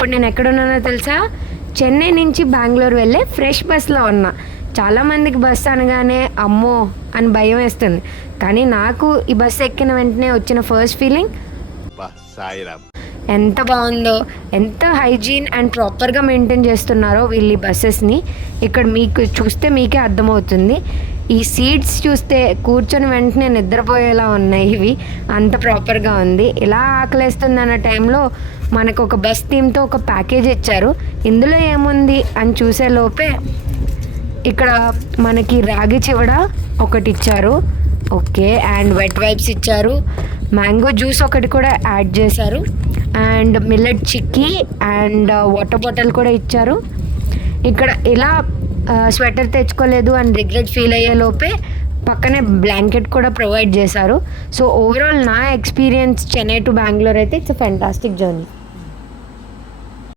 ఇప్పుడు నేను ఎక్కడున్నానో తెలుసా? చెన్నై నుంచి బెంగళూరు వెళ్ళే ఫ్రెష్ బస్లో ఉన్నా. చాలామందికి బస్సు అనగానే అమ్మో అని భయం వేస్తుంది, కానీ నాకు ఈ బస్సు ఎక్కిన వెంటనే వచ్చిన ఫస్ట్ ఫీలింగ్ ఎంత బాగుందో, ఎంత హైజీన్ అండ్ ప్రాపర్గా మెయింటైన్ చేస్తున్నారో వీళ్ళు ఈ బస్సెస్ని. ఇక్కడ మీకు చూస్తే మీకే అర్థమవుతుంది. ఈ సీట్స్ చూస్తే కూర్చొని వెంటనే నిద్రపోయేలా ఉన్నాయి ఇవి, అంత ప్రాపర్గా ఉంది. ఇలా ఆకలేస్తుంది అన్న టైంలో మనకు ఒక బస్ థీమ్తో ఒక ప్యాకేజ్ ఇచ్చారు. ఇందులో ఏముంది అని చూసే లోపే ఇక్కడ మనకి రాగి చివడ ఒకటి ఇచ్చారు, ఓకే, అండ్ వెట్ వైప్స్ ఇచ్చారు, మ్యాంగో జ్యూస్ ఒకటి కూడా యాడ్ చేశారు, and millet chikki and water bottle కూడా ఇచ్చారు. ఇక్కడ ఇలా స్వెటర్ తెచ్చుకోలేదు అని రిగ్రెట్ ఫీల్ అయ్యే లోపే పక్కనే బ్లాంకెట్ కూడా ప్రొవైడ్ చేశారు. సో ఓవరాల్ నా ఎక్స్పీరియన్స్ చెన్నై టు బెంగళూరు అయితే ఇట్స్ అ ఫెంటాస్టిక్ జర్నీ.